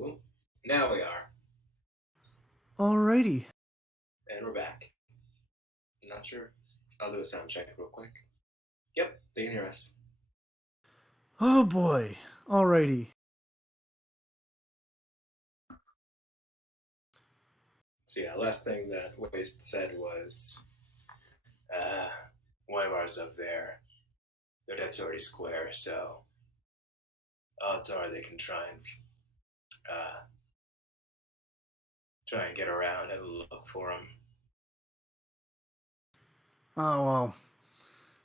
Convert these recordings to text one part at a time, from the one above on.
Cool. Now we are. Alrighty. And we're back. Not sure. I'll do a sound check real quick. Yep, they can hear us. Oh boy. Alrighty. So yeah, last thing that Waste said was, uh, one of ours up there, their debt's already square, so odds are they can uh, try and get around and look for him. Oh well.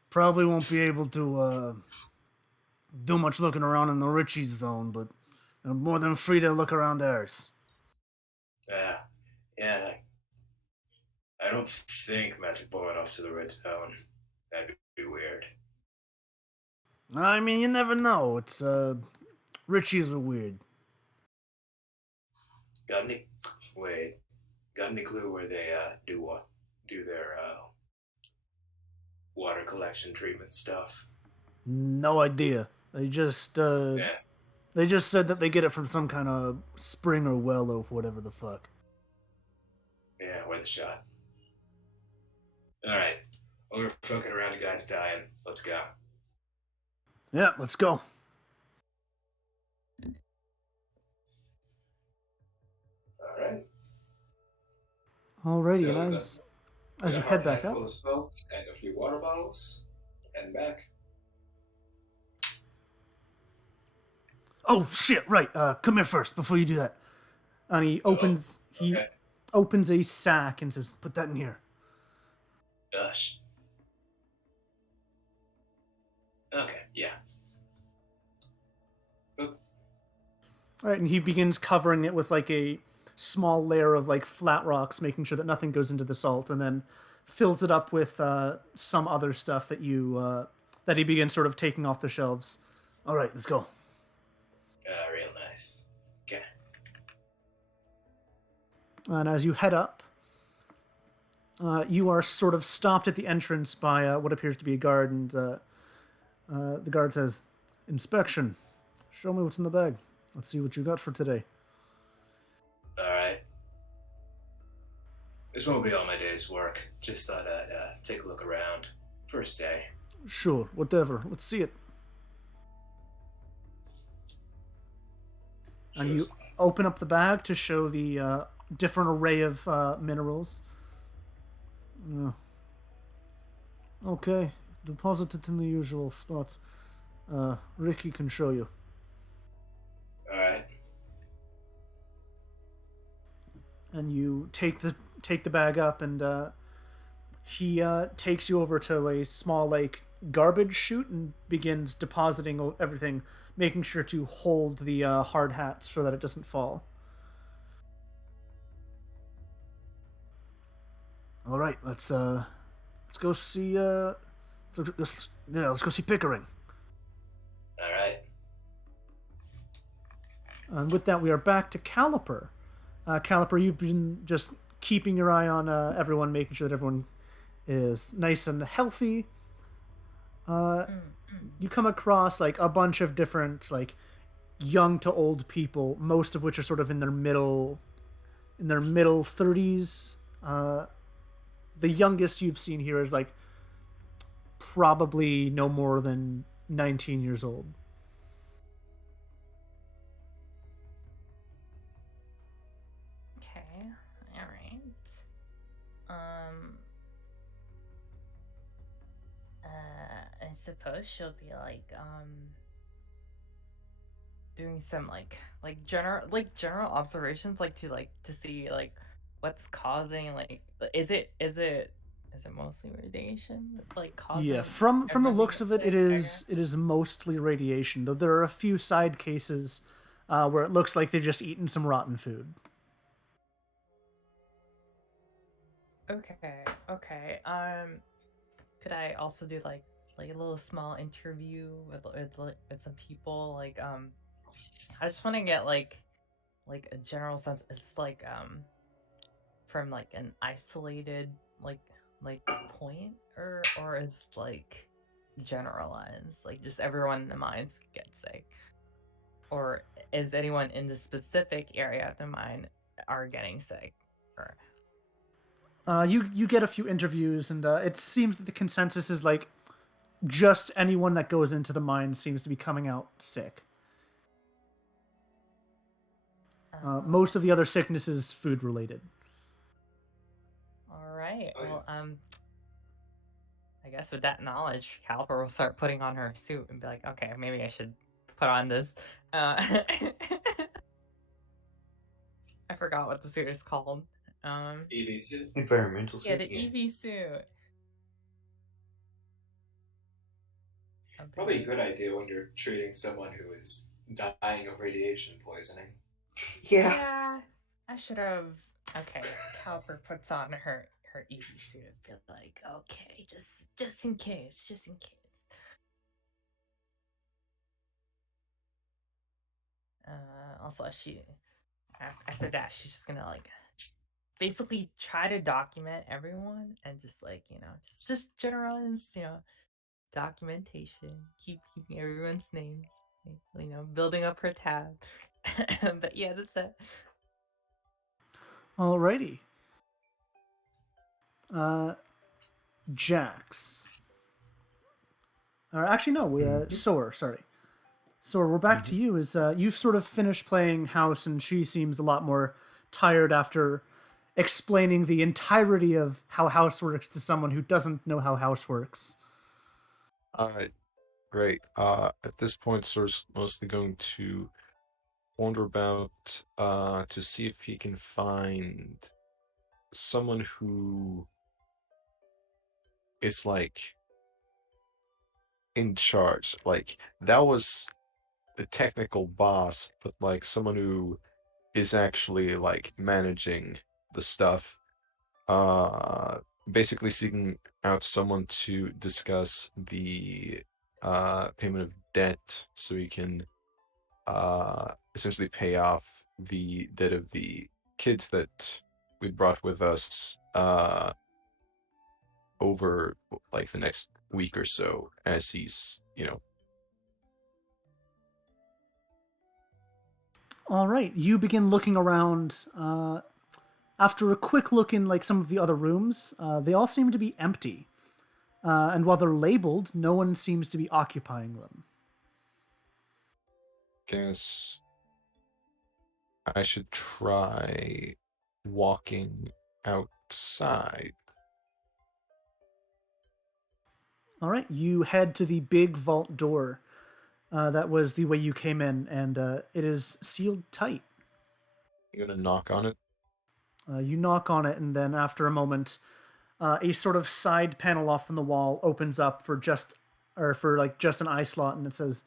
Probably won't be able to do much looking around in the Ritchie's zone, but I'm more than free to look around ours. Uh, yeah, I don't think Magic Bullet off to the red zone. That'd be weird. I mean, you never know. It's Ritchie's are weird. Got any? Wait, got any clue where they do their water collection treatment stuff? No idea. Yeah, They just said that they get it from some kind of spring or well or whatever the fuck. yeah, worth a shot. All right, while we're fucking around, the guy's dying. Let's go. Yeah, let's go. All right. Alrighty, and So we got, we as got you a head hard back hat up. full of salt and a few water bottles, and back. Oh shit! Right. Come here first before you do that. And Oh, he okay. opens a sack and says, "Put that in here." Gosh. Okay, yeah. Oop. All right, and he begins covering it with like a small layer of like flat rocks, making sure that nothing goes into the salt, and then fills it up with some other stuff that he begins sort of taking off the shelves. All right, let's go. Real nice. Okay. And as you head up, you are sort of stopped at the entrance by what appears to be a guard, and the guard says, "Inspection. Show me what's in the bag. Let's see what you got for today." All right. This won't be all my day's work. Just thought I'd take a look around. First day. Sure, whatever. Let's see it. And you Just open up the bag to show the different array of minerals. Yeah. Okay, deposit it in the usual spot. Ricky can show you. all right. And you take the bag up, and he takes you over to a small like garbage chute and begins depositing everything, making sure to hold the hard hats so that it doesn't fall. All right, let's go see let's go see Pickering. All right. And with that, we are back to Caliper. Caliper, you've been just keeping your eye on everyone, making sure that everyone is nice and healthy. Uh, you come across like a bunch of different like young to old people, most of which are sort of in their middle 30s. The youngest you've seen here is like probably no more than 19 years old. Okay. All right. Um. I suppose she'll be doing some general observations, to see what's causing is it mostly radiation that's Yeah, causing from the everyone to looks get of it, sick, I guess. it is mostly radiation. Though there are a few side cases where it looks like they've just eaten some rotten food. Okay. Okay. Could I also do like a little small interview with some people? I just want to get like a general sense. It's from like an isolated like like point, or is generalized, like just everyone in the mines get sick. or is anyone in the specific area of the mine are getting sick? Or You get a few interviews, and it seems that the consensus is like just anyone that goes into the mine seems to be coming out sick. oh, Most of the other sickness is food related. all right. Oh yeah. Well, I guess with that knowledge, Caliper will start putting on her suit and be like, okay, maybe I should put on this. I forgot what the suit is called. Um, EBC. Environmental yeah, suit. the EV suit. Probably a good idea when you're treating someone who is dying of radiation poisoning. Yeah. Yeah, I should have. Okay, Caliper puts on her EV suit and be like, okay, just in case, just in case. Also, after that, she's just gonna like basically try to document everyone and just like just generalize documentation, keeping everyone's names, building up her tab. But yeah, that's it. Alrighty. Jax. Or actually, no, Soar, sorry. Soar, we're back to you. You've sort of finished playing House, and she seems a lot more tired after explaining the entirety of how House works to someone who doesn't know how House works. All right, great. At this point, Source mostly going to wander about to see if he can find someone who is like in charge. Like that was the technical boss, but like someone who is actually like managing the stuff. Uh, Basically seeking out someone to discuss the payment of debt so he can essentially pay off the debt of the kids that we brought with us over like the next week or so as he's, All right, you begin looking around. After a quick look in like some of the other rooms, they all seem to be empty. And while they're labeled, no one seems to be occupying them. guess I should try walking outside. All right, you head to the big vault door. That was the way you came in, and it is sealed tight. I'm gonna knock on it. You knock on it, and then after a moment, a sort of side panel off from the wall opens up for like just an eye slot, and it says,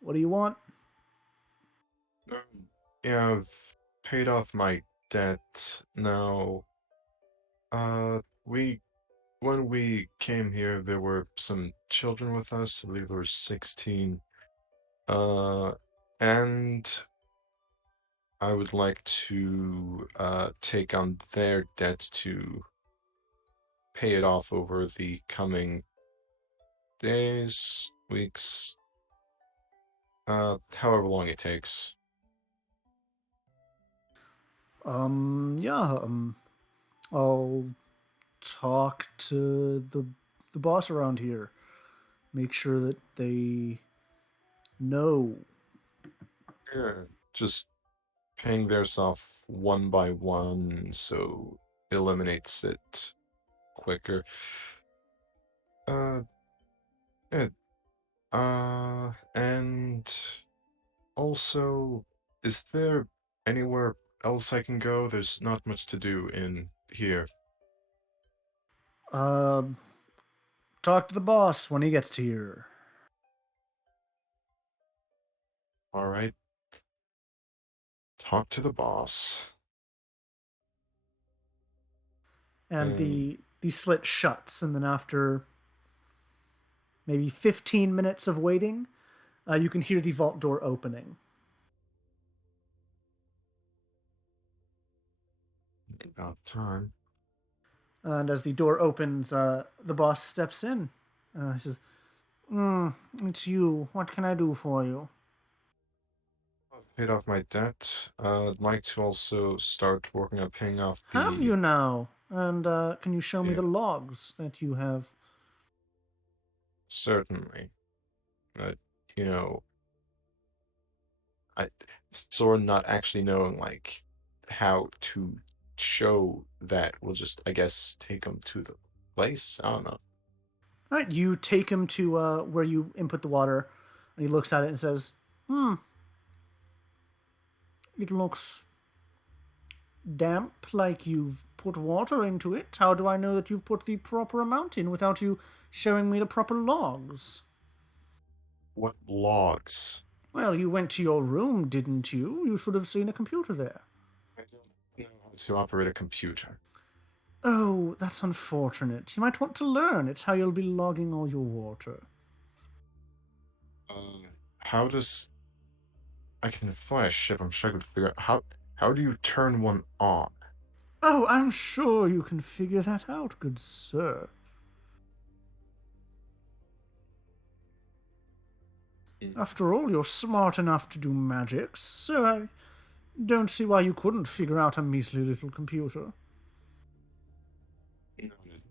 "What do you want?" Yeah, I've paid off my debt now. We when we came here, there were some children with us. I believe there were 16. Uh, and I would like to take on their debt to pay it off over the coming days, weeks, however long it takes. Yeah. I'll talk to the boss around here. Make sure that they know. Yeah, just paying theirs off one by one, so eliminates it quicker. Uh, yeah, and also, is there anywhere else I can go? There's not much to do in here. Um, Talk to the boss when he gets here. All right. Talk to the boss. And And the slit shuts, and then after maybe 15 minutes of waiting, you can hear the vault door opening. about time. And as the door opens, the boss steps in. He says, It's you. What can I do for you? I've paid off my debt. I'd like to also start working on paying off Have the. you now? And can you show me Yeah, the logs that you have? certainly. But, you know, I sort of not actually knowing like how to show that. We'll just, I guess, take them to the place. I don't know. All right, you take him to where you input the water, and he looks at it and says, "It looks damp, like you've put water into it. How do I know that you've put the proper amount in without you showing me the proper logs?" What logs? Well, you went to your room, didn't you? You should have seen a computer there. I don't know how to operate a computer. Oh, that's unfortunate. You might want to learn. It's how you'll be logging all your water. How does I can fly a ship? I'm struggling to figure out how do you turn one on? Oh, I'm sure you can figure that out, good sir. After all, you're smart enough to do magics, so I don't see why you couldn't figure out a measly little computer. Noted.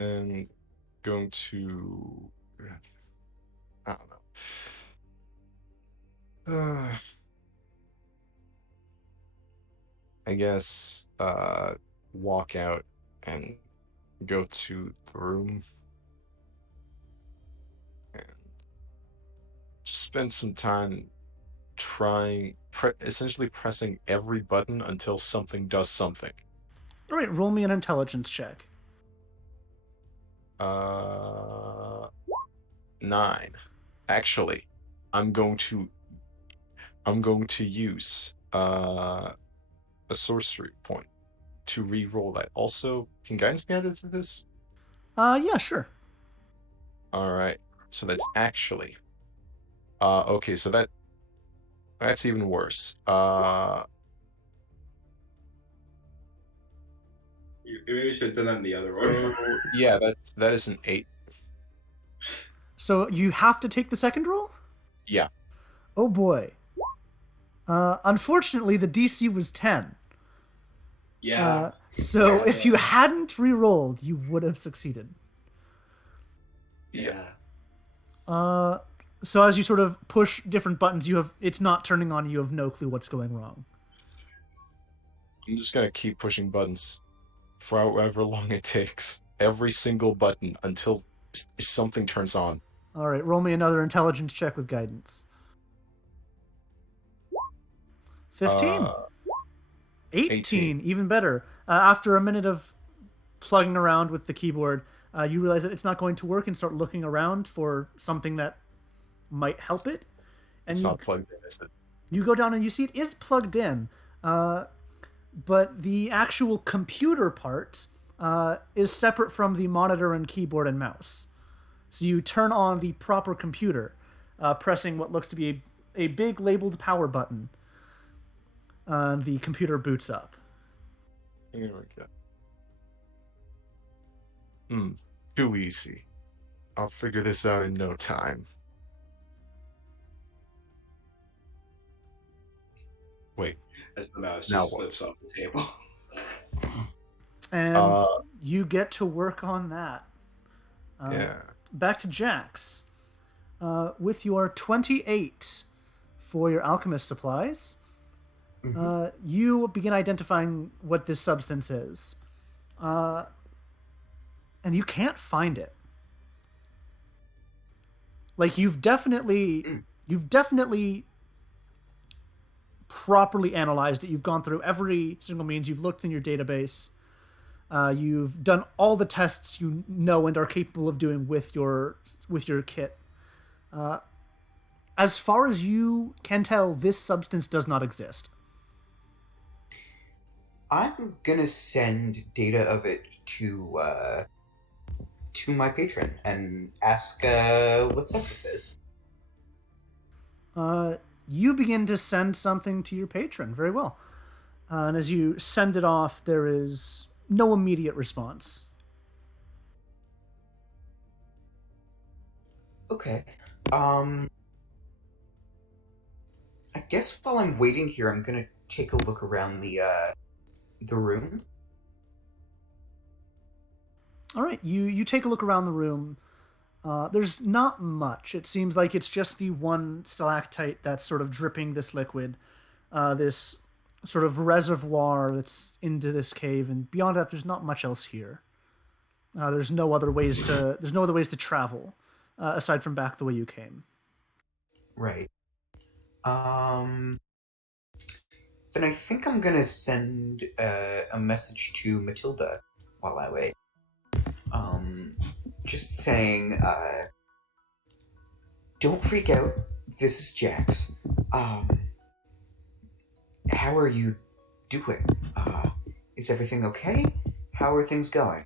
And going to I don't know. I guess walk out and go to the room and just spend some time essentially pressing every button until something does something. All right, roll me an intelligence check. 9. Actually, I'm going to use a sorcery point to re-roll that. Also, can guidance be added to this? Yeah, sure. All right. So that's actually okay, so that's even worse. Maybe should have done that in the other order. Yeah, that is an 8. So you have to take the second roll? Yeah. Oh boy. Unfortunately, the DC was 10. Yeah. So Yeah. if you hadn't re-rolled, you would have succeeded. Yeah. So as you sort of push different buttons, it's not turning on. You have no clue what's going wrong. I'm just gonna keep pushing buttons for however long it takes. Every single button until something turns on. All right, roll me another intelligence check with guidance. 15. 18, even better. After a minute of plugging around with the keyboard, you realize that it's not going to work and start looking around for something that might help it. And it's not plugged in, is it? You go down and you see it is plugged in, but the actual computer part is separate from the monitor and keyboard and mouse. So you turn on the proper computer, pressing what looks to be a big labeled power button. And the computer boots up. Here we go. Too easy. I'll figure this out in no time. Wait. As the mouse Now just what? slips off the table. And you get to work on that. Yeah. Back to Jax. With your 28 for your alchemist supplies, you begin identifying what this substance is. And you can't find it. Like, you've definitely properly analyzed it. You've gone through every single means. You've looked in your database. You've done all the tests you know and are capable of doing with your kit. As far as you can tell, this substance does not exist. I'm gonna send data of it to my patron and ask what's up with this. You begin to send something to your patron. Very well. And as you send it off, there is no immediate response. Okay. I guess while I'm waiting here, I'm gonna take a look around the room. All right, you take a look around the room. There's not much. It seems like it's just the one stalactite that's sort of dripping this liquid, this sort of reservoir that's into this cave, and beyond that, there's not much else here. There's no other ways to travel aside from back the way you came. Right. Then I think I'm gonna send a message to Matilda while I wait. Just saying, don't freak out. This is Jax. How are you doing? Is everything okay? How are things going?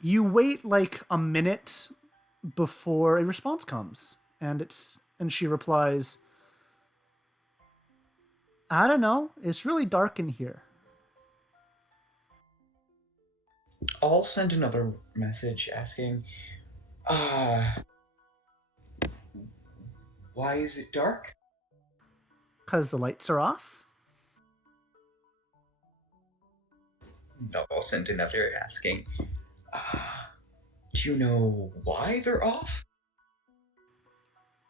You wait like a minute before a response comes, and she replies, "I don't know. It's really dark in here." I'll send another message asking, why is it dark? 'Cause the lights are off. No, I'll send another asking, do you know why they're off?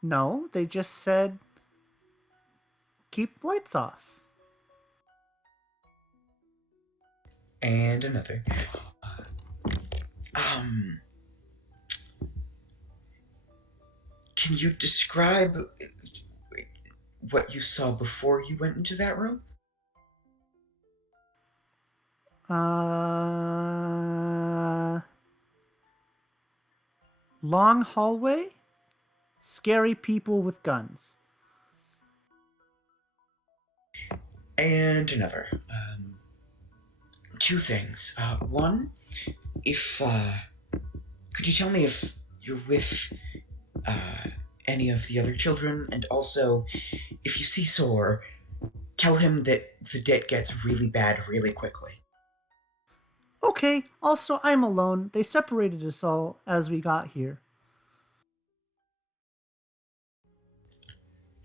No, they just said keep lights off. And another. Can you describe what you saw before you went into that room? Long hallway, scary people with guns. And another. Two things. One, if, could you tell me if you're with, any of the other children? And also, if you see Sore, tell him that the debt gets really bad really quickly. Okay, also, I'm alone. They separated us all as we got here.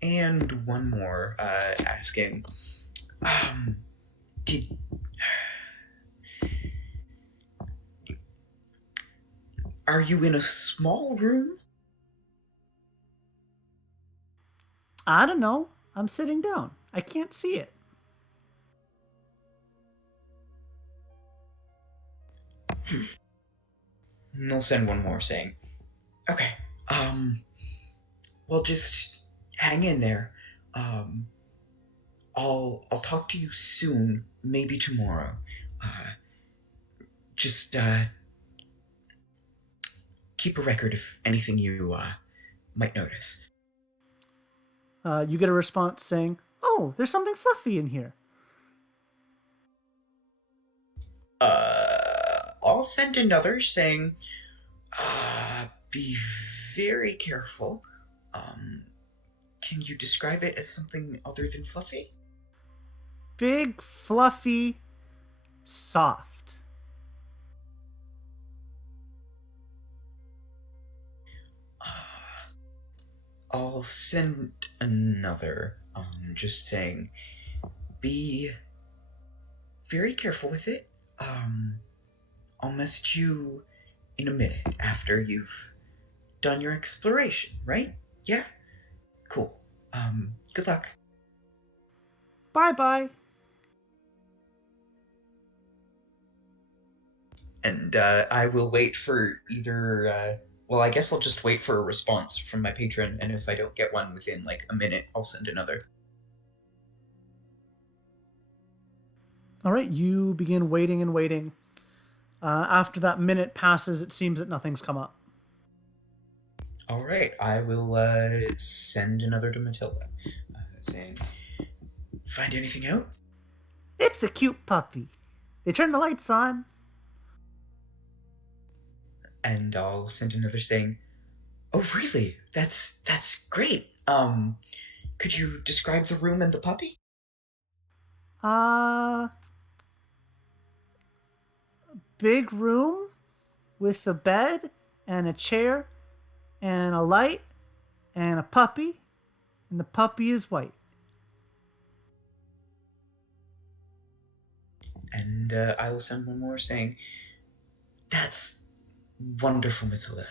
And one more, asking, did... Are you in a small room? I don't know. I'm sitting down. I can't see it. And they'll send one more saying, okay, well, just hang in there. I'll talk to you soon, maybe tomorrow. Just keep a record of anything you might notice. You get a response saying, "Oh, there's something fluffy in here." I'll send another saying, be very careful. Can you describe it as something other than fluffy? Big, fluffy, soft. I'll send another, just saying, be very careful with it. I'll message you in a minute after you've done your exploration, right? Yeah? Cool. Good luck. Bye-bye. And I will wait for either, well, I guess I'll just wait for a response from my patron, and if I don't get one within like a minute, I'll send another. All right, you begin waiting and waiting. After that minute passes, it seems that nothing's come up. All right, I will send another to Matilda, saying, "Find anything out?" It's a cute puppy. They turned the lights on. And I'll send another saying, "Oh, really? That's great. Could you describe the room and the puppy?" Big room, with a bed and a chair and a light and a puppy, and the puppy is white. And I will send one more saying, "That's wonderful, Matilda.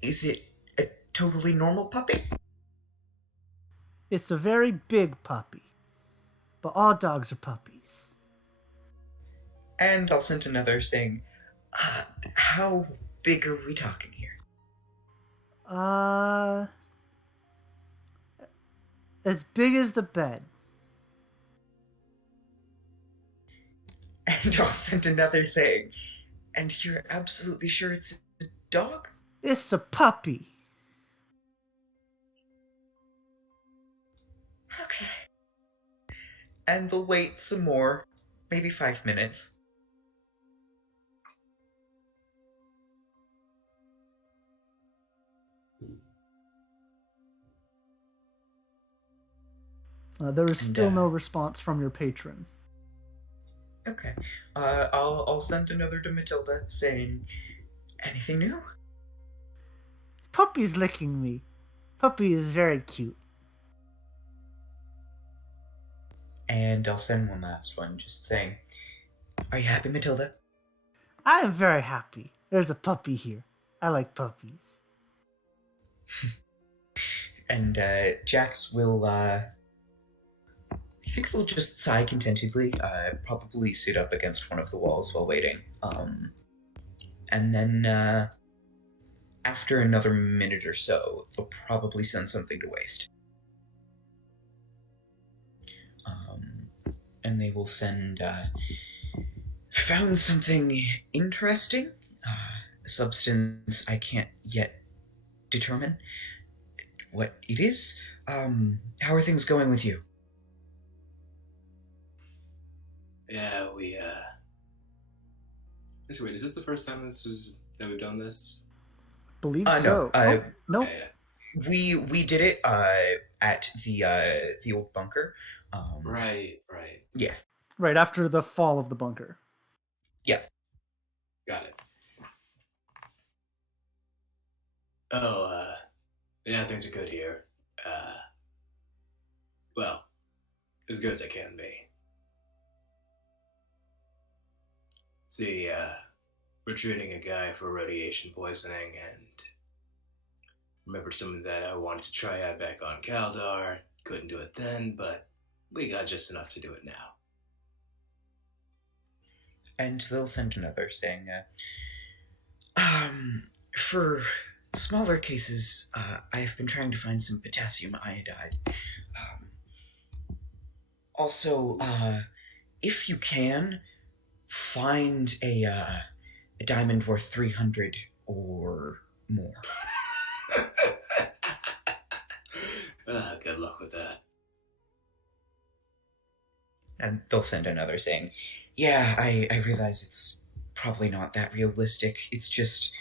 Is it a totally normal puppy?" It's a very big puppy, but all dogs are puppies. And I'll send another saying, "How big are we talking here?" Uh, as big as the bed. And I'll send another saying, "And you're absolutely sure it's a dog?" It's a puppy. Okay. And they'll wait some more, maybe 5 minutes. There is And, still no response from your patron. Okay. I'll send another to Matilda saying, "Anything new?" Puppy's licking me. Puppy is very cute. And I'll send one last one just saying, "Are you happy, Matilda?" I am very happy. There's a puppy here. I like puppies. And Jax will, I think they'll just sigh contentedly, probably sit up against one of the walls while waiting. And then, after another minute or so, they'll probably send something to waste. And they will send, "Found something interesting. A substance I can't yet determine what it is. How are things going with you?" Yeah, Wait, is this the first time that we've done this? Believe No, so. No. Yeah. We did it at the old bunker. Right. Yeah. Right after the fall of the bunker. Yeah. Got it. Oh, yeah, things are good here. Well, as good as they can be. See, we're treating a guy for radiation poisoning, and remember something that I wanted to try out back on Kaldar. Couldn't do it then, but we got just enough to do it now. And they'll send another saying, for smaller cases, I've been trying to find some potassium iodide. Also, if you can, find a diamond worth 300 or more. Good luck with that. And they'll send another saying, "Yeah, I realize it's probably not that realistic. It's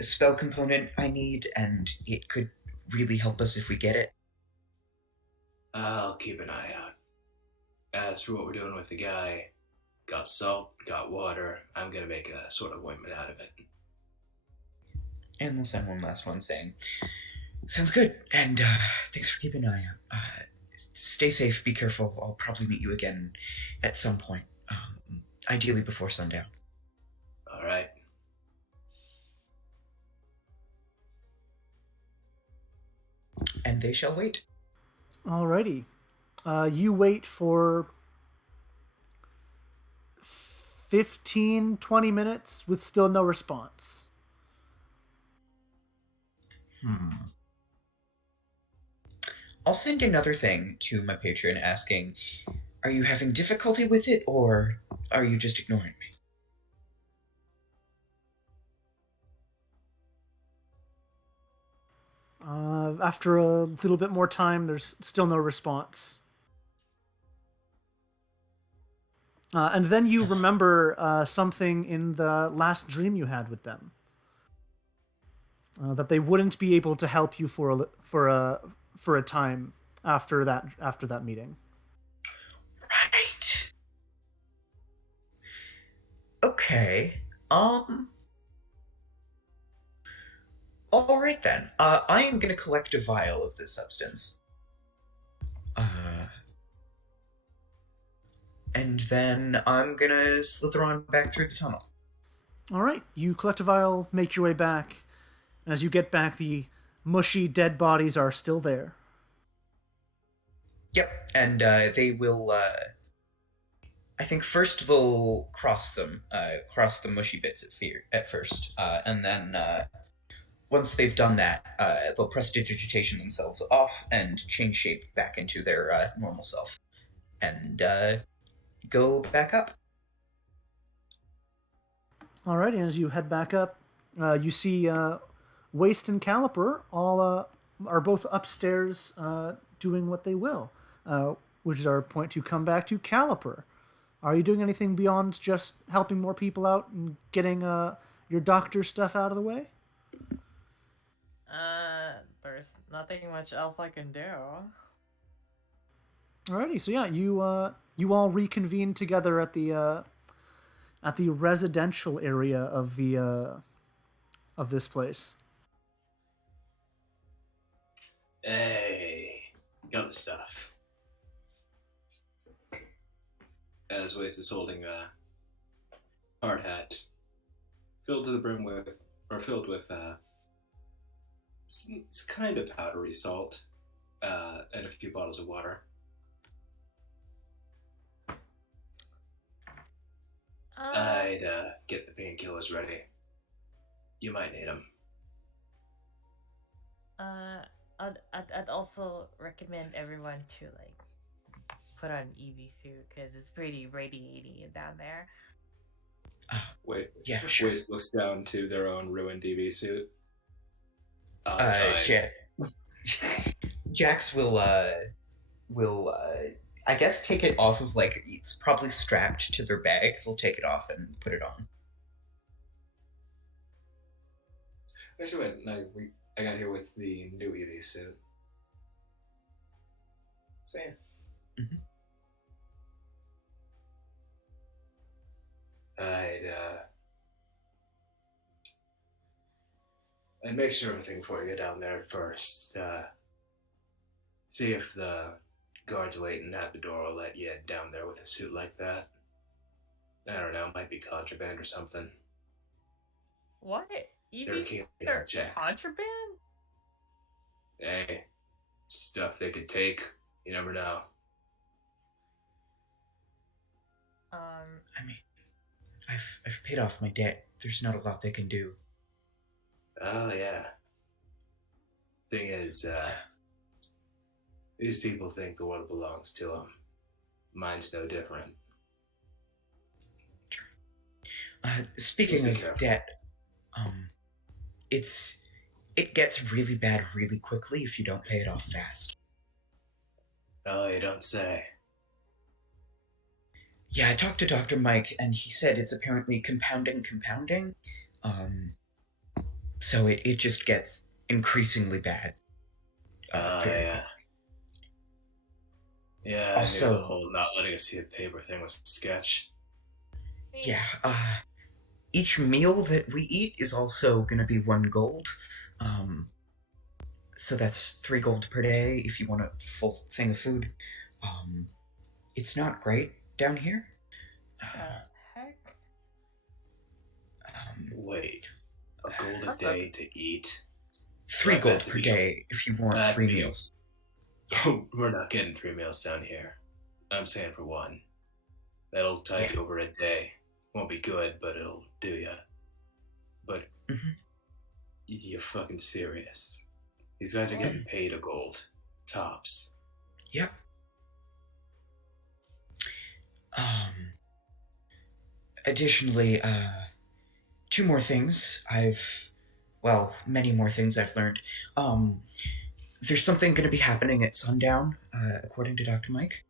a spell component I need, and it could really help us if we get it." I'll keep an eye out. As for what we're doing with the guy, got salt, got water. I'm gonna make a sort of ointment out of it. And we'll send one last one saying, "Sounds good, and thanks for keeping an eye out. Stay safe, be careful. I'll probably meet you again at some point, ideally before sundown." All right. And they shall wait. Alrighty. You wait for 15, 20 minutes with still no response. I'll send another thing to my patron asking, "Are you having difficulty with it, or are you just ignoring me?" After a little bit more time, there's still no response. And then you remember something in the last dream you had with them. That they wouldn't be able to help you for a time after that meeting. Right. Okay. All right then. I am gonna collect a vial of this substance. And then I'm gonna slither on back through the tunnel. All right, you collect a vial, make your way back, and as you get back, the mushy dead bodies are still there. Yep, and they will. I think first they'll cross them, cross the mushy bits at first, and then once they've done that, they'll prestidigitation themselves off and change shape back into their normal self, and go back up. All right, and as you head back up, you see Waste and Caliper all are both upstairs doing what they will, which is our point to come back to Caliper. Are you doing anything beyond just helping more people out and getting your doctor stuff out of the way? There's nothing much else I can do. Alrighty, so yeah, you all reconvene together at the residential area of this place. Hey, got the stuff. As Waste is holding a hard hat filled to the brim with, or filled with, it's kind of powdery salt, and a few bottles of water. I'd get the painkillers ready. You might need them. I'd also recommend everyone to put on EV suit because it's pretty radiating down there. Wait, Yeah, sure. Waste looks down to their own ruined DV suit. Jax will I guess take it off of it's probably strapped to their bag. They'll take it off and put it on. Actually, wait, no, I got here with the new EV suit. So yeah. Mm-hmm. I'd make sure everything before you get down there first. See if the guards waiting at the door will let you down there with a suit like that. I don't know, might be contraband or something. What? They're EVs keeping are checks. contraband? Hey, stuff they could take. You never know. I mean, I've paid off my debt. There's not a lot they can do. Oh yeah. Thing is, these people think the world belongs to them. Mine's no different. Speaking of debt, it gets really bad really quickly if you don't pay it off fast. Oh, you don't say. Yeah, I talked to Dr. Mike, and he said it's apparently compounding. So it just gets increasingly bad. Yeah. Yeah, Also, I knew the whole not letting us see a paper thing was a sketch. Yeah, each meal that we eat is also going to be 1 gold. So that's 3 gold per day if you want a full thing of food. It's not great down here. Heck? Wait, a gold a day to eat? 3 gold per day if you want 3 meals. Oh, we're not getting 3 meals down here. I'm saying for 1. That'll tide you over a day. Won't be good, but it'll do ya. But you're fucking serious. These guys are getting paid a gold. Tops. Yep. Additionally, 2 more things many more things I've learned. There's something going to be happening at sundown, according to Dr. Mike.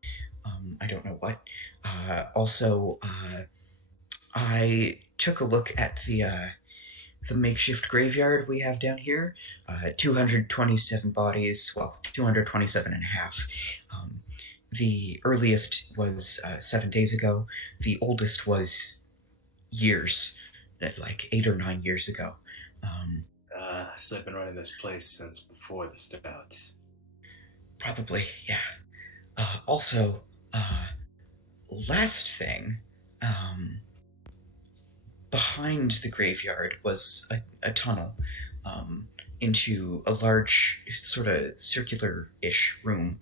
I don't know what. Also, I took a look at the makeshift graveyard we have down here. 227 bodies, 227 and a half. The earliest was 7 days ago. The oldest was years, like 8 or 9 years ago. So I've been running this place since before the Stouts. Probably, yeah. Also, last thing, behind the graveyard was a tunnel into a large, sort of circular-ish room.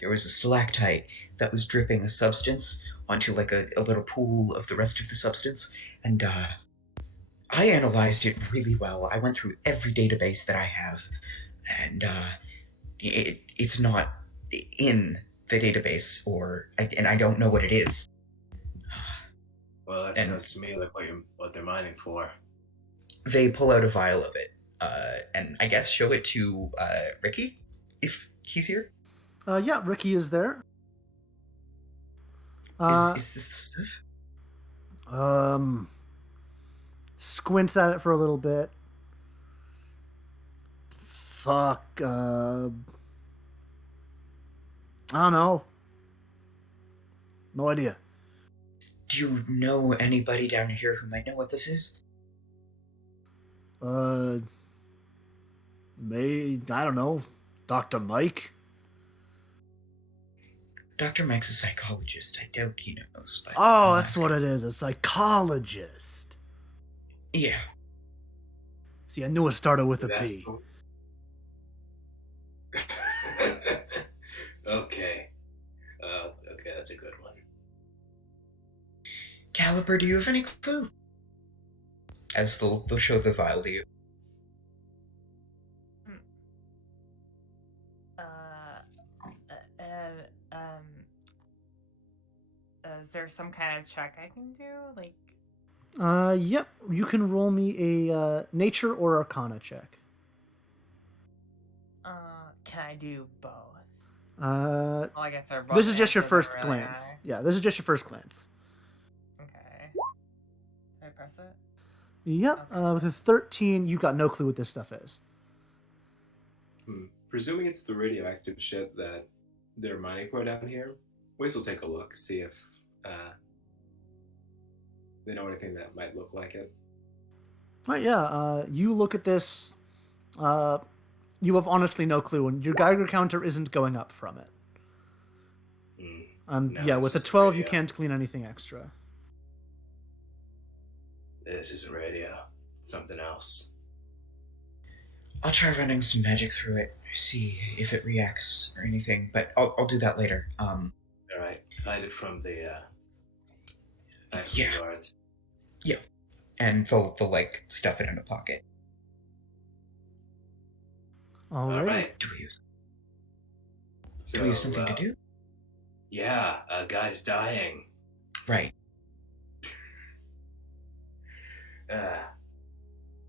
There was a stalactite that was dripping a substance onto like a little pool of the rest of the substance, and I analyzed it really well. I went through every database that I have, and it's not in the database, and I don't know what it is. Well, that And sounds to me like what they're mining for. they pull out a vial of it, and I guess show it to Ricky, if he's here. Yeah, Ricky is there. Is this the stuff? Squints at it for a little bit. Fuck. I don't know. No idea. Do you know anybody down here who might know what this is? I don't know. Dr. Mike? Dr. Mike's a psychologist. I doubt he knows. But Oh, that's what it is. A psychologist. Yeah. See, I knew it started with a That's P. Okay. Okay, that's a good one. Caliper, do you have any clue? As they'll show the vial to you. Is there some kind of check I can do? Like, Yep. You can roll me a nature or arcana check. can I do both? Well, I guess they're both. This is just your answers first are really glance. high. Yeah, this is just your first glance. Okay. Can I press it? Yep. Okay. With a 13, you got no clue what this stuff is. Presuming it's the radioactive shit that they're mining for down here, Waze will take a look, see if they know anything that might look like it. Right, yeah. You look at this. You have honestly no clue, and your Geiger counter isn't going up from it. And No, yeah, this with a is 12, you radio. can't clean anything extra. This isn't radio. It's something else. I'll try running some magic through it, see if it reacts or anything, but I'll do that later. Alright, hide it from the Yeah. guards. Yeah. And they'll like stuff it in a pocket. Alright. Alright. Do we So, have something to do? Yeah, a guy's dying. Right.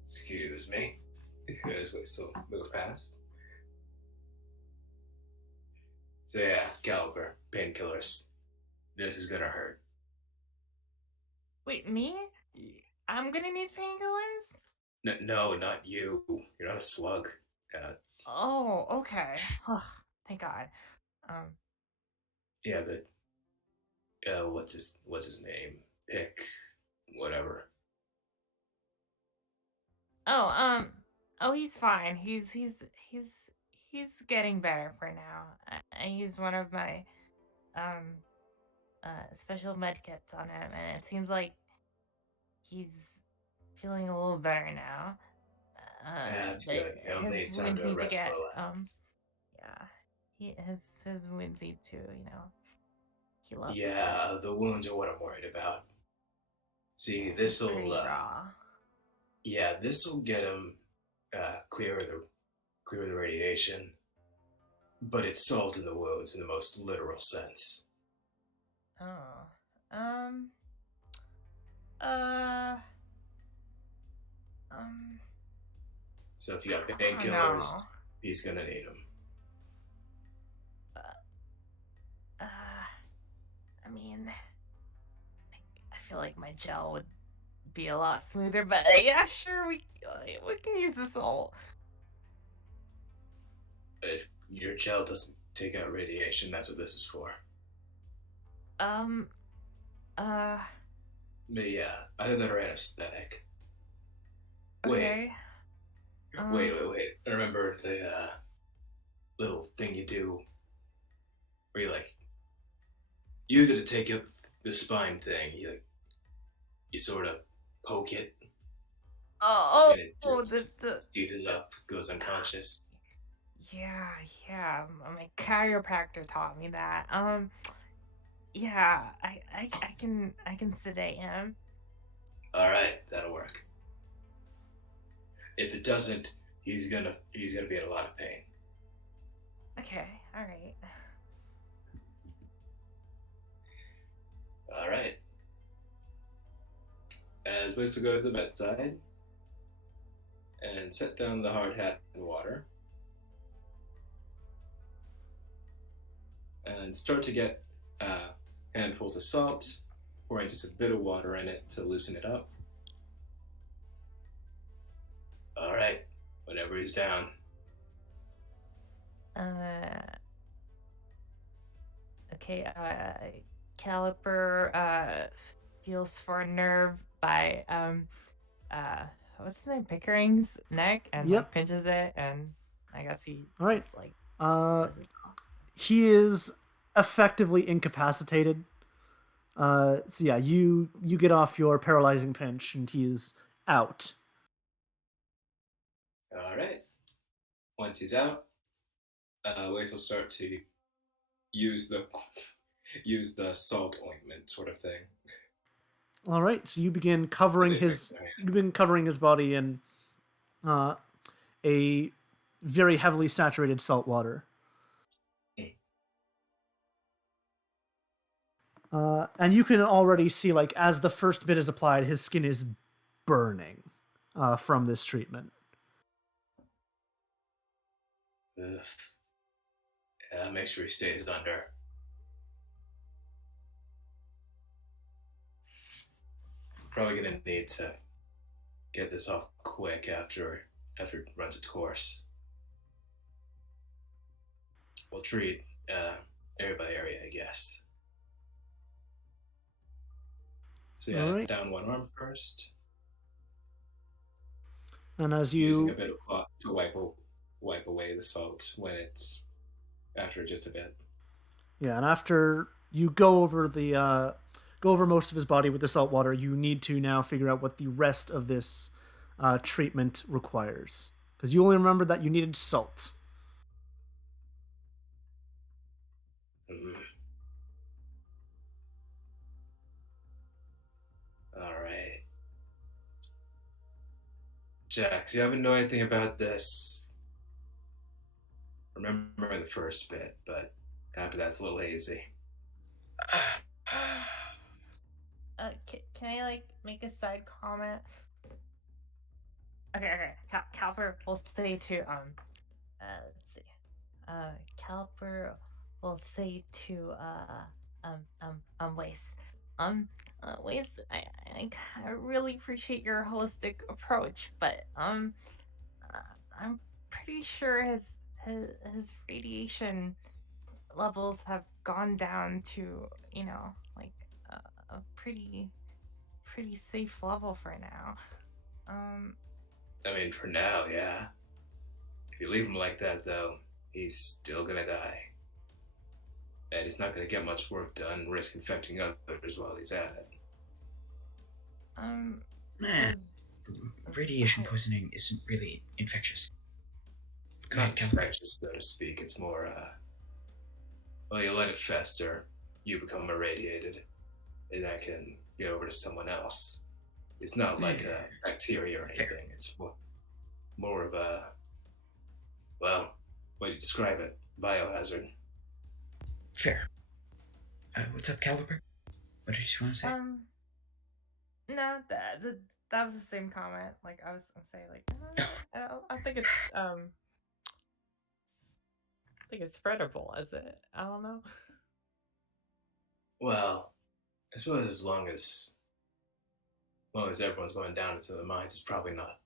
Excuse me. As we still move past. So yeah, Caliber, painkillers. This is gonna hurt. Wait, me? I'm gonna need painkillers? No, not you. You're not a slug. Oh, okay. Thank God. Yeah, the what's his name? Pick, whatever. Oh, he's fine. He's getting better for now. I used one of my special med kits on him, and it seems like he's feeling a little better now. Yeah, that's but good. He'll need his time wounds to need to rest get for a while. his wounds need to heal up. Yeah, the wounds are what I'm worried about. See, Pretty this'll raw. this'll get him clear of the radiation, but it's salt in the wounds in the most literal sense. Oh. So if you got I don't painkillers, know. he's gonna need them. I mean, I feel like my gel would be a lot smoother, but yeah, sure, we can use the salt. If your gel doesn't take out radiation, that's what this is for. Yeah, either that or anesthetic. Wait, Okay. wait. I remember the little thing you do where you like use it to take up the spine thing. You sort of poke it Oh, and it oh, just the seizes up, goes unconscious. yeah, yeah. My chiropractor taught me that. Yeah, I can sedate him. All right, that'll work. If it doesn't, he's gonna be in a lot of pain. Okay, all right. All right. As Wiz will go to the bedside and set down the hard hat in water and start to get handfuls of salt, pouring just a bit of water in it to loosen it up. All right, whenever he's down. Okay. Caliper feels for a nerve by what's his name, Pickering's neck, and Yep. like pinches it, and I guess he All right. just like does it. He is effectively incapacitated. So yeah, you get off your paralyzing pinch, and he is out. All right. Once he's out, Waze will start to use the use the salt ointment sort of thing. All right, so you begin covering his body in a very heavily saturated salt water. And you can already see, like, as the first bit is applied, his skin is burning from this treatment. Ugh. Yeah, make sure he stays under. Probably gonna need to get this off quick after it runs its course. We'll treat area by area, I guess. So yeah, Alright. down one arm first. And as Using a you bit of cloth to wipe away the salt when it's after just a bit. and after you go over most of his body with the salt water, you need to now figure out what the rest of this treatment requires, because you only remembered that you needed salt. All right. Jax, you haven't know anything about this. Remember the first bit, but after that's a little hazy. Can I like make a side comment? Okay. Caliper will say to let's see. Caliper will say to Waste. Waste, I really appreciate your holistic approach, but I'm pretty sure his radiation levels have gone down to, like a pretty safe level for now. I mean, for now, yeah. If you leave him like that, though, he's still gonna die. And he's not gonna get much work done, risk infecting others while he's at it. Radiation poisoning isn't really infectious. Go Not ahead, Cal. infectious, so to speak. It's more, well, you let it fester, you become irradiated, and that can get over to someone else. It's not like a bacteria or anything. Fair. It's more of a, well, what do you describe it? Biohazard. Fair. What's up, Caliber? What did you want to say? No, that was the same comment. Like I was gonna say, like I think it's spreadable, is it? I don't know. Well, I suppose as long as everyone's going down into the mines, it's probably not,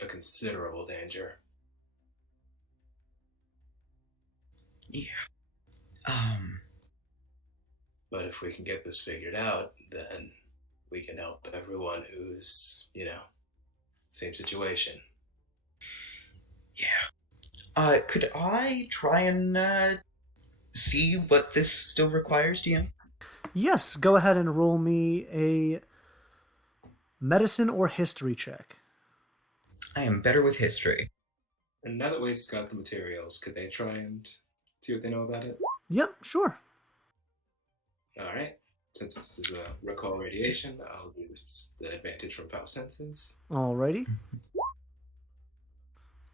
a considerable danger. Yeah. But if we can get this figured out, then we can help everyone who's, same situation. Yeah. Could I try and see what this still requires, DM? Yes, go ahead and roll me a medicine or history check. I am better with history. And now that Waste's got the materials, could they try and see what they know about it? Yep, sure. All right. Since this is a recall radiation, I'll use the advantage from foul senses. Alrighty.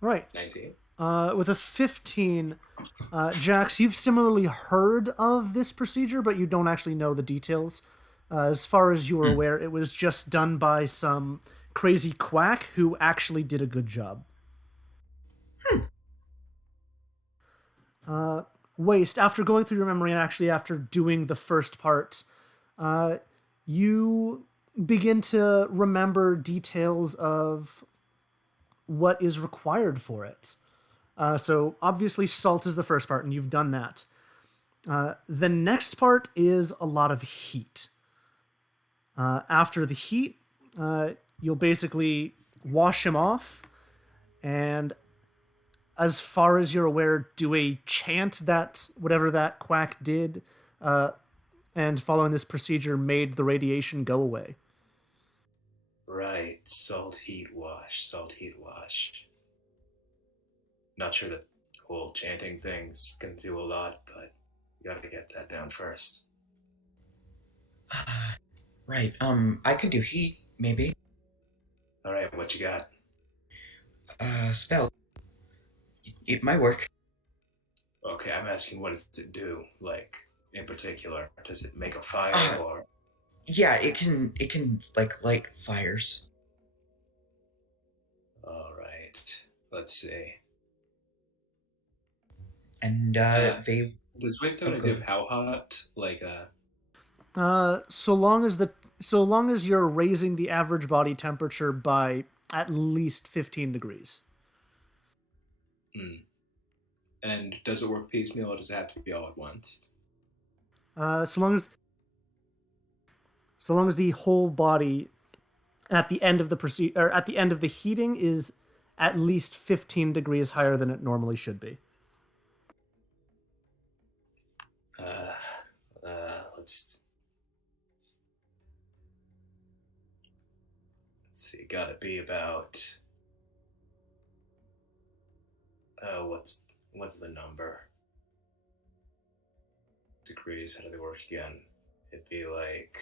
Right. 19. With a 15, Jax, you've similarly heard of this procedure, but you don't actually know the details. As far as you were aware, it was just done by some crazy quack who actually did a good job. Waste, after going through your memory and actually after doing the first part, you begin to remember details of what is required for it. So obviously salt is the first part, and you've done that. The next part is a lot of heat. After the heat, you'll basically wash him off, and as far as you're aware, do a chant that whatever that quack did, and following this procedure made the radiation go away. Right. Salt, heat, wash. Salt, heat, wash. Not sure the whole chanting thing's gonna do a lot, but you gotta get that down first. Right. I could do heat, maybe. All right, what you got? Spell. It might work. Okay, I'm asking what does it do, like, in particular? Does it make a fire, or...? Yeah, it can like light fires. All right. Let's see. And they Does Waste have an idea of how hot? Like, So long as you're raising the average body temperature by at least 15 degrees. And does it work piecemeal, or does it have to be all at once? So long as the whole body at the end of the at the end of the heating is at least 15 degrees higher than it normally should be. Let's see. Gotta be about. What's the number? Degrees. How do they work again? It'd be like.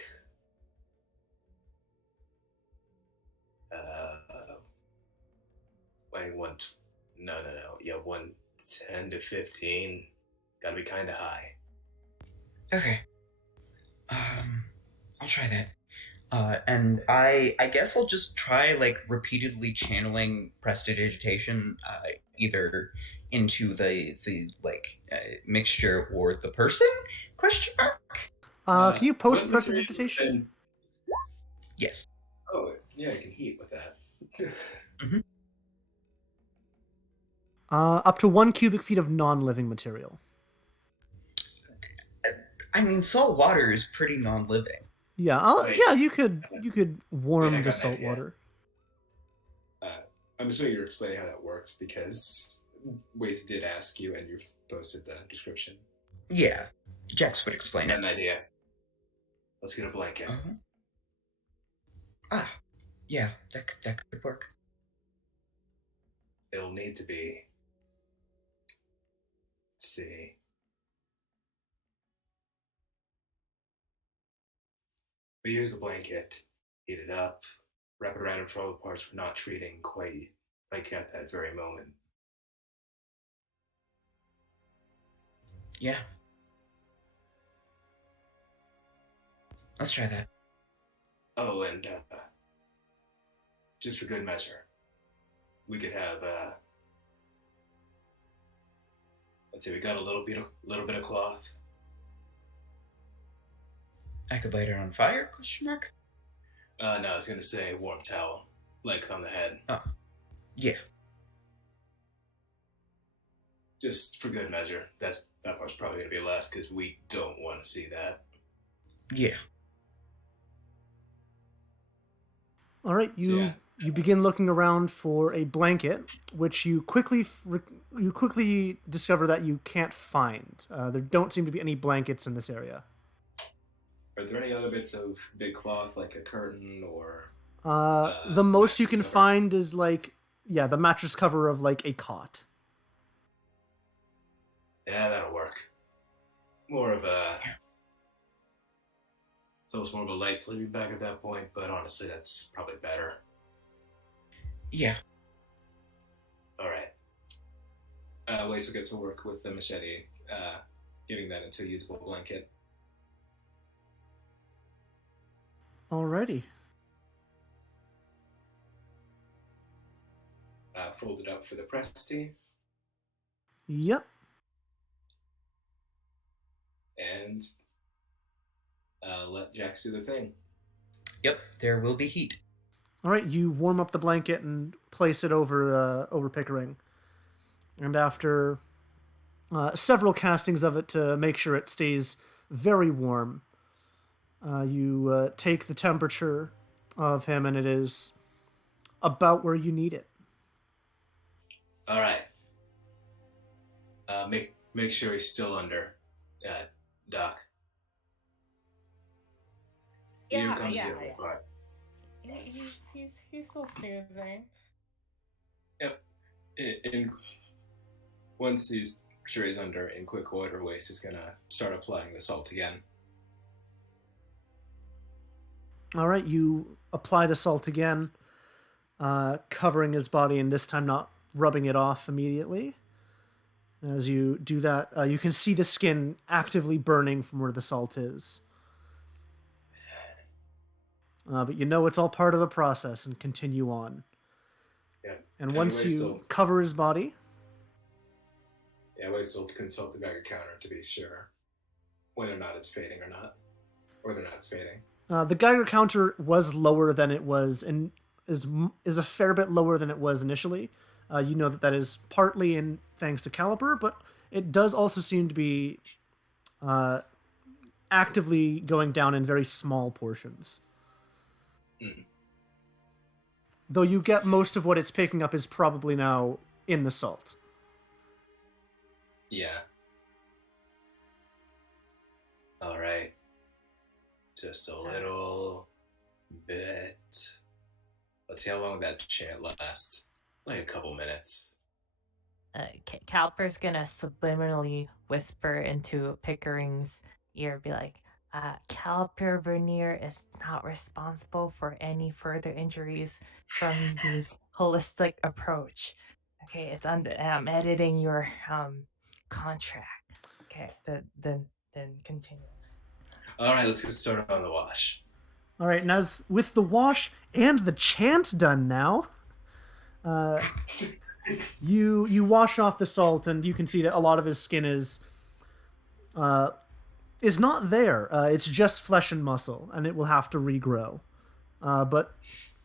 No. Yeah, 110 to 15. Gotta be kind of high. Okay. I'll try that. And I guess I'll just try like repeatedly channeling prestidigitation, either into the mixture or the person? Question mark. Can you post prestidigitation? Yes. Oh, yeah, I can heat with that. Mm-hmm. Up to 1 cubic feet of non-living material. I mean, salt water is pretty non-living. Yeah, you could warm the salt water. I'm assuming you're explaining how that works because Waze did ask you and you posted the description. Yeah, Jax would explain it. An idea. Let's get a blanket. Yeah, that could work. It'll need to be. Let's see. We use the blanket, heat it up, wrap it around and for all the parts we're not treating quite like at that very moment. Yeah. Let's try that. Oh, and just for good measure, we could have. Let's say we got a little bit of cloth. I could light it on fire? Question mark. No, I was gonna say warm towel, like on the head. Oh, yeah. Just for good measure. That part's probably gonna be less because we don't want to see that. Yeah. All right, So, yeah. you begin looking around for a blanket, which you quickly discover that you can't find. There don't seem to be any blankets in this area. Are there any other bits of big cloth, like a curtain or The most you can mattress cover? find is the mattress cover of like a cot. Yeah, that'll work. More of a. It's almost more of a light sleeping bag at that point, but honestly, that's probably better. Yeah. All right. Lace will get to work with the machete, giving that into a usable blanket. Alrighty. Fold it up for the Presti, Yep. and let Jax do the thing. Yep, there will be heat. All right, you warm up the blanket and place it over Pickering, and after several castings of it to make sure it stays very warm, you take the temperature of him, and it is about where you need it. All right. Make sure he's still under, Doc. Yeah, Here comes yeah, the other yeah. part. He's still snoozing. Yep. Once he's sure he's under, in quick order, Waste is gonna start applying the salt again. All right, you apply the salt again, covering his body, and this time not rubbing it off immediately. As you do that, you can see the skin actively burning from where the salt is. But you know it's all part of the process, and continue on. Yeah. And once you cover his body... Yeah, Waste will consult the Geiger counter to be sure whether or not it's fading or not. Or whether or not it's fading. The Geiger counter was lower than it was, and is a fair bit lower than it was initially. You know that is partly in thanks to Caliper, but it does also seem to be actively going down in very small portions. Though you get most of what it's picking up is probably now in the salt. Yeah. All right. Just a little bit. Let's see how long that chant lasts. Like a couple minutes. Caliper's gonna subliminally whisper into Pickering's ear, be like, Caliper Vernier is not responsible for any further injuries from this holistic approach. Okay, it's I'm editing your contract. Okay, then continue. All right, let's get started on the wash. All right, and as with the wash and the chant done now, you wash off the salt, and you can see that a lot of his skin is not there. It's just flesh and muscle, and it will have to regrow. But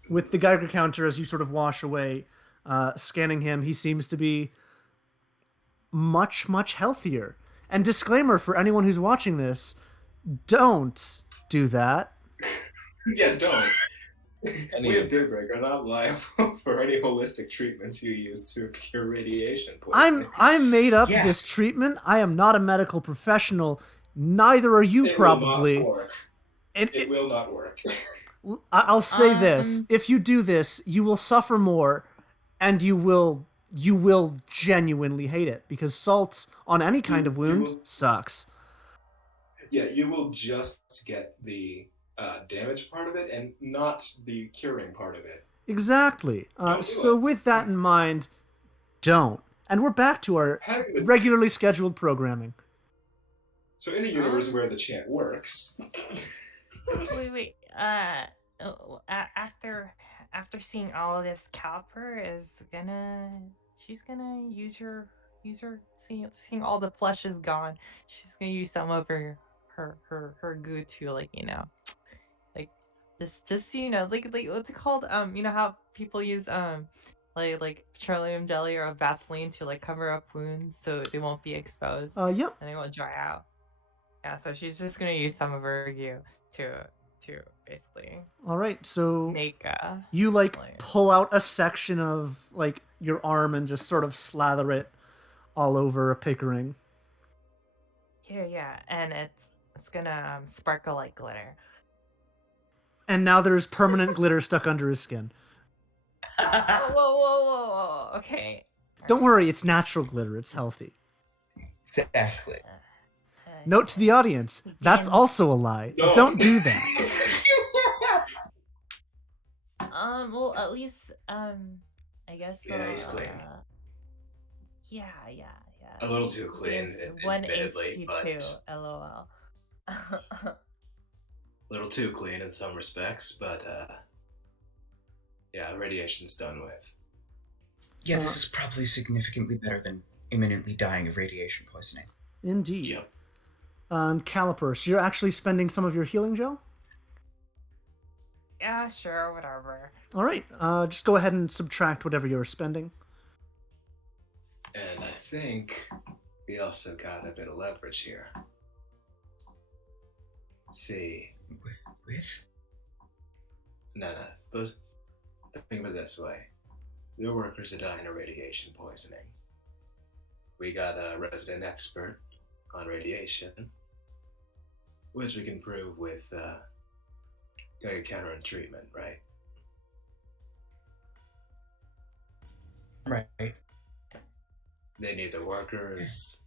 with the Geiger counter, as you sort of wash away, scanning him, he seems to be much, much healthier. And disclaimer for anyone who's watching this, don't do that. Yeah, don't. We have Daybreak are not liable for any holistic treatments you use to cure radiation poisoning. I'm made up this treatment. I am not a medical professional. Neither are you, probably. Will not work. It will not work. I'll say this: if you do this, you will suffer more, and you will genuinely hate it, because salt on any kind of wound sucks. Yeah, you will just get the damage part of it and not the curing part of it. Exactly. So with that in mind, don't. And we're back to our regularly scheduled programming. So in a universe where the chant works... Wait. After seeing all of this, Caliper is she's gonna use her seeing all the flesh is gone. She's gonna use some of her goo to like just like what's it called, how people use like petroleum jelly or Vaseline to like cover up wounds so they won't be exposed. Yep. And they won't dry out. Yeah, so she's just gonna use some of her goo to basically All right, so make you like like- pull out a section of like your arm and just sort of slather it all over Pickering. yeah, and it's gonna sparkle like glitter. And now there's permanent glitter stuck under his skin. Whoa. Okay. Don't worry, it's natural glitter. It's healthy. Exactly. Note to the audience, that's also a lie. No. Don't do that. Well, at least, I guess. Yeah, he's clean. Yeah. A little too clean, It's 1 admittedly, HP2, but lol. a little too clean in some respects, but yeah, radiation's done with. Yeah, this is probably significantly better than imminently dying of radiation poisoning. Indeed. Yep. Caliper, so you're actually spending some of your healing gel? Yeah, sure, whatever. All right, just go ahead and subtract whatever you're spending. And I think we also got a bit of leverage here. See. With? No. Think of it this way. Your workers are dying of radiation poisoning. We got a resident expert on radiation, which we can prove with counter and treatment, right? Right. They need the workers.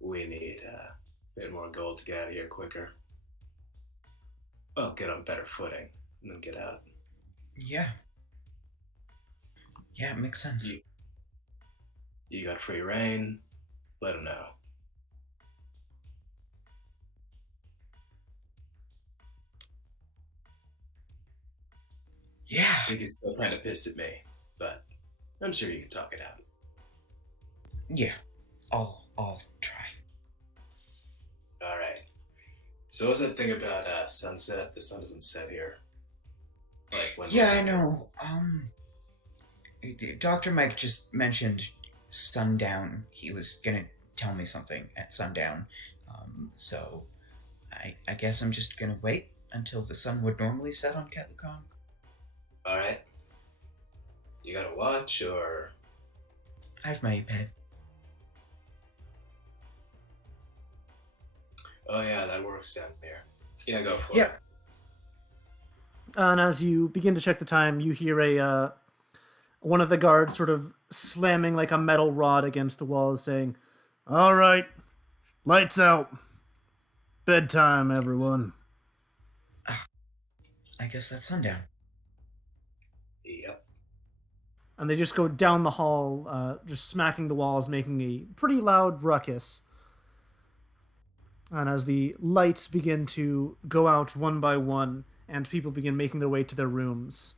We need a bit more gold to get out of here quicker. Well, get on better footing and then get out. Yeah. Yeah, it makes sense. You got free reign. Let them know. Yeah. I think he's still kind of pissed at me, but I'm sure you can talk it out. Yeah. I'll try. All right. So what's that thing about sunset? The sun doesn't set here. Like when? Yeah, I know. Dr. Mike just mentioned sundown. He was gonna tell me something at sundown. So I guess I'm just gonna wait until the sun would normally set on Ketlicon. All right. You got a watch or? I have my iPad. Oh yeah, that works down here. Yeah, go for Yeah. it. And as you begin to check the time, you hear one of the guards sort of slamming like a metal rod against the wall, saying, "All right, lights out. Bedtime, everyone." I guess that's sundown. Yep. And they just go down the hall, just smacking the walls, making a pretty loud ruckus. And as the lights begin to go out one by one, and people begin making their way to their rooms,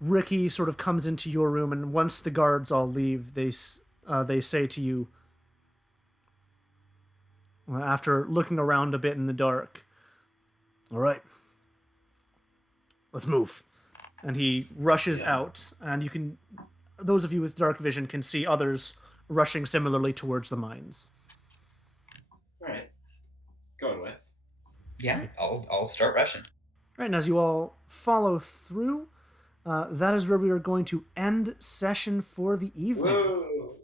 Ricky sort of comes into your room, and once the guards all leave, they say to you, after looking around a bit in the dark, "All right, let's move." And he rushes out, and you can, those of you with dark vision can see others rushing similarly towards the mines. All right. Going with. Yeah, I'll start rushing. Right, and as you all follow through, that is where we are going to end session for the evening. Whoa.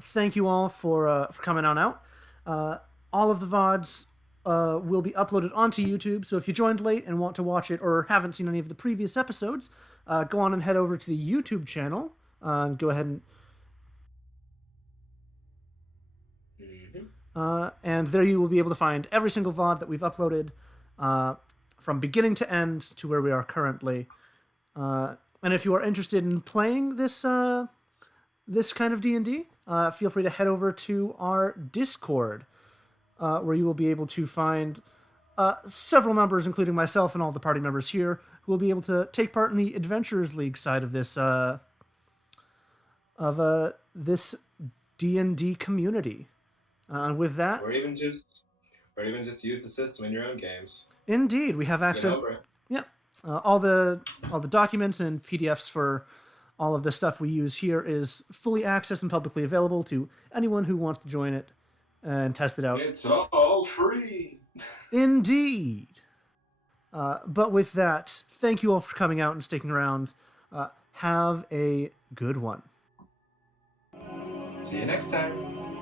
Thank you all for coming on out. All of the VODs will be uploaded onto YouTube, so if you joined late and want to watch it or haven't seen any of the previous episodes, go on and head over to the YouTube channel and go ahead and and there you will be able to find every single VOD that we've uploaded from beginning to end to where we are currently. And if you are interested in playing this this kind of D&D, feel free to head over to our Discord, where you will be able to find several members, including myself and all the party members here, who will be able to take part in the Adventurers League side of this this D&D community. And with that, Or even just use the system in your own games. indeed, we have access. Get over it. Yep, all the documents and PDFs for all of the stuff we use here is fully accessed and publicly available to anyone who wants to join it and test it out. It's all free. Indeed. But with that, thank you all for coming out and sticking around. Have a good one. See you next time.